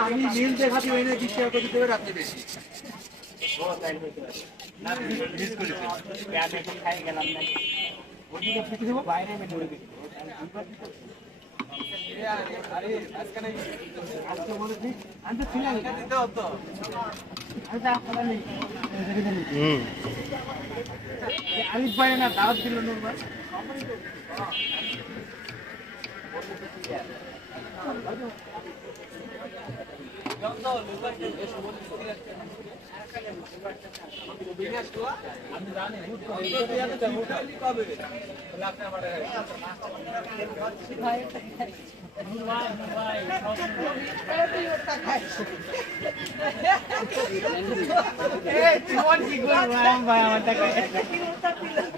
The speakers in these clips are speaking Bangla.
আমি মিল দেখাতে হইলে বিশ টাকা করে দিতে হবে রাত্রে বেশি আরিফ ভাই না দাওয়াত দিল না ভাই কিছু না বলা মানে সম্মতি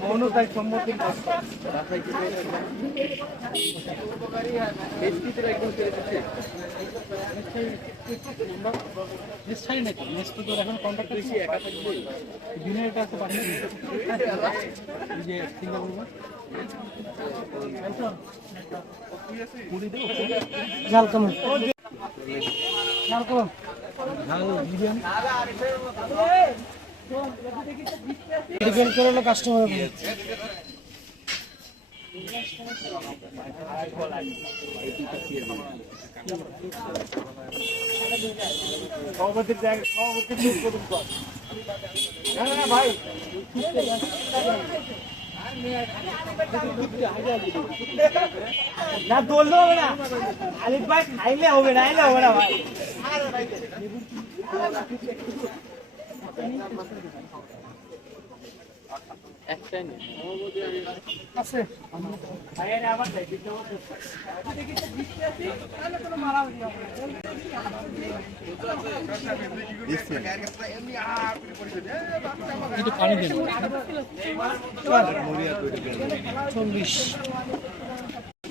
মৌনও তাই সম্মতি ছাড়ি নাকি নেক্সট তো এখন কন্ট্যাক্ট দিনের আছে পাঠিয়ে যে ঝাল কেমন ঝাল কেমন ডিপেন্ড করে হলো কাস্টমারের সভাপতির জায়গা সভাপতির না দৌড়লে হবে না। আলিফ ভাই খাইলে হবে না আইলে হবে না ভাই। আছে। পানি দেন চল্লিশ।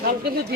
কালকে যদি